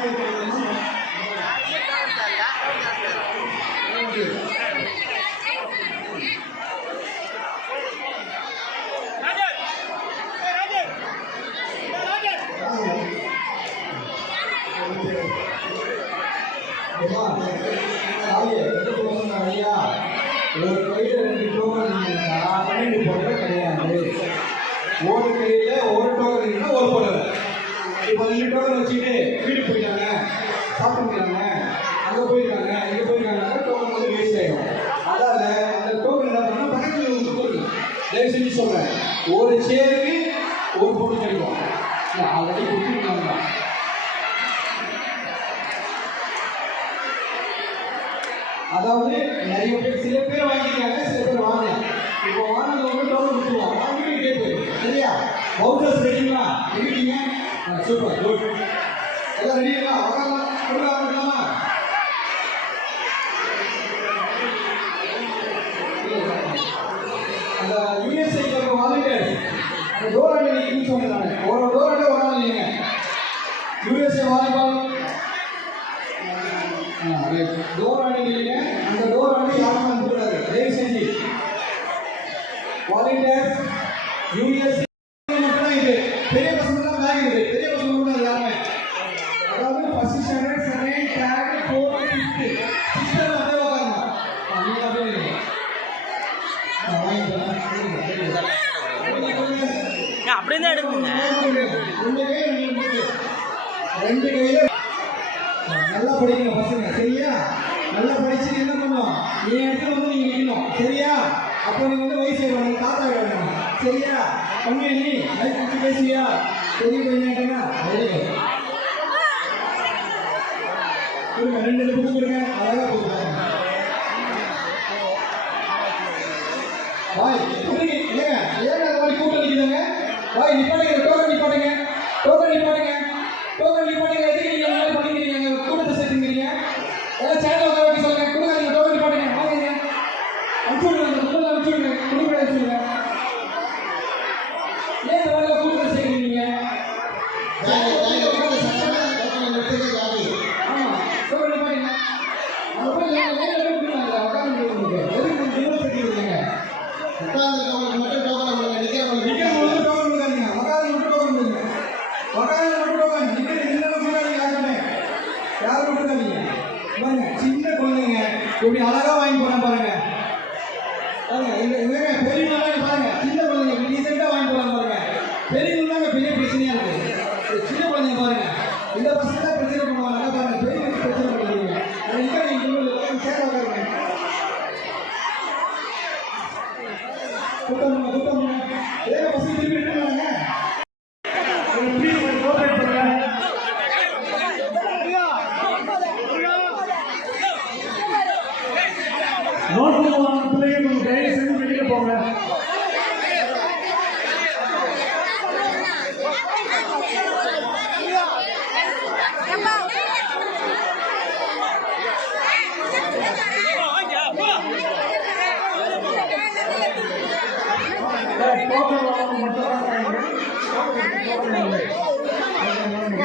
இருக்கணும்னா ஓகே. ஏம்மா, சாமி, எந்த டோக்கன் ஐயா? ஒரு கையில் ரெண்டு டோக்கன் பன்னெண்டு கிடையாது ஒரு கையில ஒரு டோக்கன் இருந்தா ஒரு புடவை இப்போ ரெண்டு டோக்கன் வச்சுட்டு வீட்டுக்கு போயிட்டாங்க. சாப்பிட்டு போயிட்டாங்க அங்க போயிருக்காங்க. இங்க போயிருக்காங்க. டோக்கன் வந்து வேஸ்ட் ஆயிடும். அதால அந்த டோக்கன் என்ன பண்ணா பக்கத்துல வந்து போடுங்க தயவு செஞ்சு சொல்றேன். ஒரு சேருக்கு ஒரு பொருள் கிடைக்கும். ஆல்ரெடி கொடுத்துருக்காங்க. அதாவது நிறைய பேர் சில பேர் வாங்கியிருக்காங்க சில பேர் வாங்க இப்போ வாங்கினவங்க டோக்கன் கொடுத்துருவோம் வாங்கிட்டு கேட்டு சரியா? வவுச்சர்ஸ் ரெடிங்களா ரெடிங்க சூப்பர் குட் எல்லாம் ரெடிங்களா வரலாம் கொடுக்க ஆரம்பிக்கலாமா அந்த யூஎஸ்ஐ இருக்க வாலண்டியர்ஸ் அந்த டோர் அண்டை நீங்க யூஸ் பண்ணுறாங்க ஒரு டோர் அண்டை ஒரு ஆள் இல்லைங்க. USA volleyball. டோர் ஆடிங்க அந்த டோர் ஆடி யாரும் அனுப்பிவிடாது தயவு செஞ்சு வாலண்டியர்ஸ் யூஎஸ் மட்டும்தான் இது. பெரிய பசங்க தான் பேக் இருக்கு பெரிய பசங்க மட்டும் தான் எல்லாமே. அதாவது first standard second third fourth fifth sixth அப்படியே தான் எடுக்குங்க ரெண்டு கையில ரெண்டு கையில நல்லா படிக்கணும் பசங்க. சரியா? நல்லா படிச்சு என்ன பண்ணும்? நீ இடத்துல வந்து நீங்க நிக்கணும். சரியா? அப்போ நீங்க வந்து வயசு வேணும் தாத்தா வேணும் சரியா? பண்ணி நீ அதை பத்தி பேசியா பெரிய பையன்ட்டா கொடுங்க ரெண்டு ரெண்டு புக்கு கொடுங்க. அழகா கொடுங்க. வாய் புரியுங்க ஏங்க ஏங்க அந்த மாதிரி கூட்டம் நிற்கிறாங்க வாய் நிப்பாட்டுங்க டோக்கன் நிப்பாட்டுங்க. டோக்கன் நிப்பாட்டுங்க. டோக்கன் நிப்பாட்டுங்க. எதுக்கு நீங்கள் அந்த மாதிரி பண்ணிக்கிறீங்க? கூட்டத்தை சேர்த்துக்கிறீங்க. ஏதாவது சேனல் உட்கார வைக்க சொல்லுங்க கொடுங்க நீங்க டோக்கன் நிப்பாட்டுங்க வாங்க அனுப்பிச்சு கொடுக்க அனுப்பிச்சு விடுங்க ஏன் இந்த மாதிரி கூட்டத்தை கொடுக்காதீங்க யாருமே? பாருங்க சின்ன குழந்தைங்க. இப்படி அழகா வாங்கி போறாங்க பாருங்க. பெரியவங்க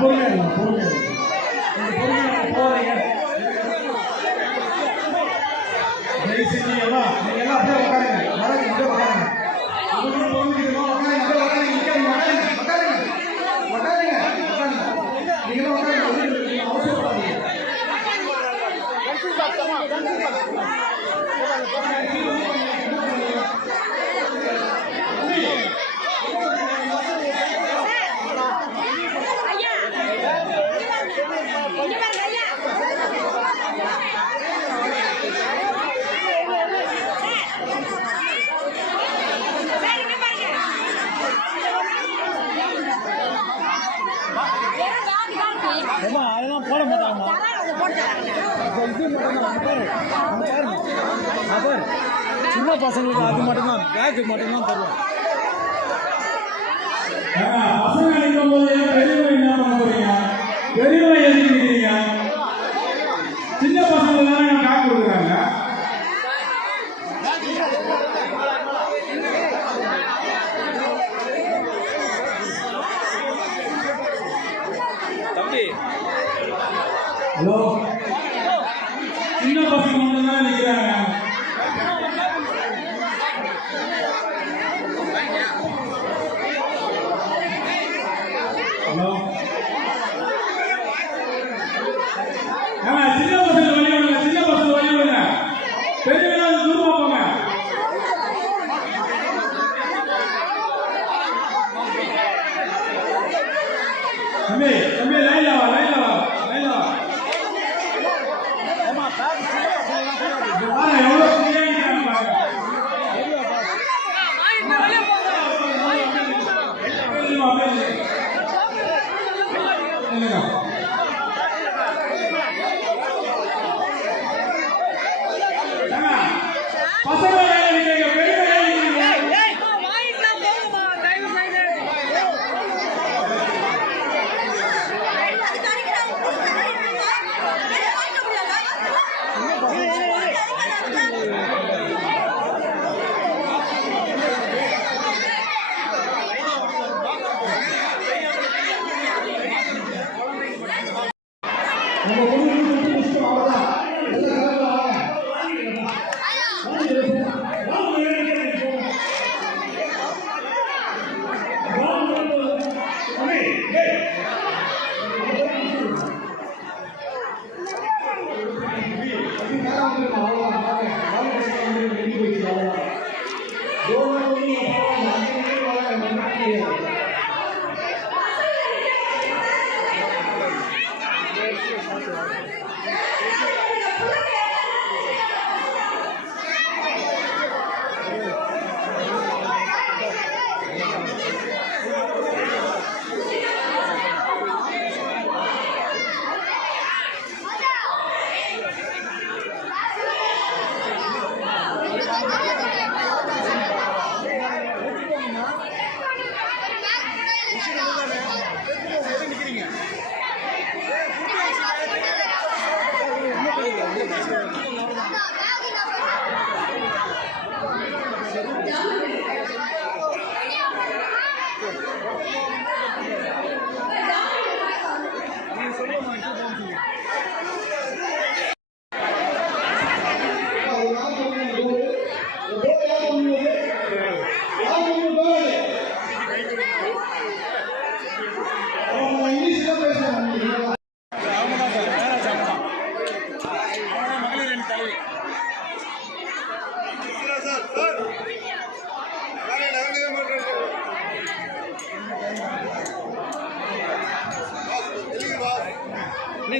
பொறுமையா பொறுமையா இருங்க. பொறுமையா தயவு எல்லாம், நீங்க எல்லாம் அப்படியே உட்காருங்க. வராதீங்க, அப்படியே உட்காருங்க. உங்களுக்கு பொறுமைக்குமா? உட்காருங்க, அப்படியே உட்காருங்க, நிக்காதீங்க, உட்காருங்க, உட்காருங்க. உட்காருங்க, உட்காருங்க. நீங்க எல்லாம் உட்காருங்க, வந்து நீங்க அவசரப்படாதீங்க. தம்பி, இது மட்டும்தான் அங்க பாரு அங்க பாருங்க அங்க பாரு சின்ன பசங்களுக்கு அது மட்டும்தான். பேக்கு மட்டும்தான் தருவோம் பசங்க நிற்கும் போது பெரியவங்க என்ன பண்ண போறீங்க? பெரியவங்க எதுக்கு நிற்கிறீங்க சின்ன பசங்க தானே காக்கு கொடுக்குறாங்க. தம்பி. ஹலோ சின்ன பசங்க மட்டும் தான் நிற்கிறாங்க ஹலோ ஏங்க, சின்ன பசங்க வழி விடுங்க சின்ன பசங்க வழி விடுங்க பெரியவங்க தூரமா போங்க தம்பி தம்பி லைன்ல வா லைன்ல வா லைன்ல வா. இங்க பாரு எவ்வளவு ஃப்ரீயா நிக்கிறாங்க பாருங்க வெளிய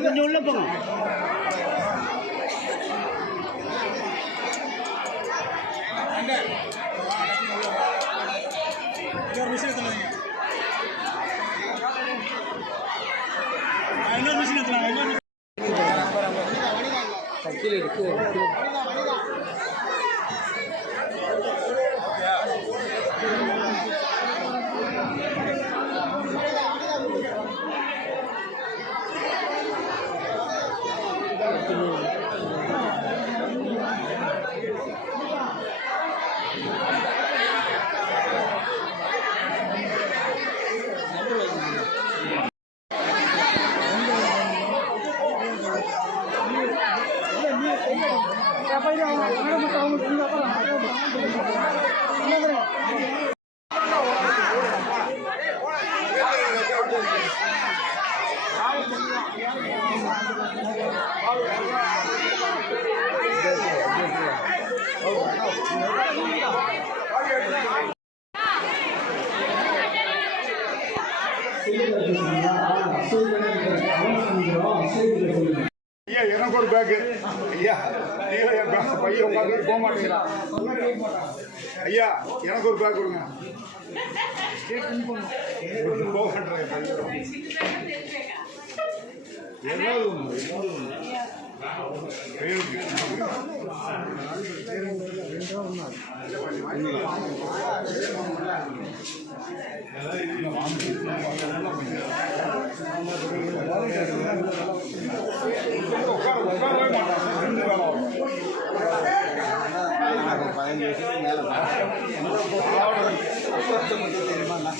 கொஞ்சம் உள்ள போங்க இன்னொரு மிஷின் எடுத்துலாம் விஷயம் இன்னொரு கீழே இருக்கு ஐயா எனக்கு ஒரு பேக்கு ஐயா நீங்க என் பேக் பையன் பார்த்துட்டு போக மாட்டீங்களா ஐயா. எனக்கு ஒரு பேக் கொடுங்க. போக மாட்டேன் భయం చేసి మళ్ళీ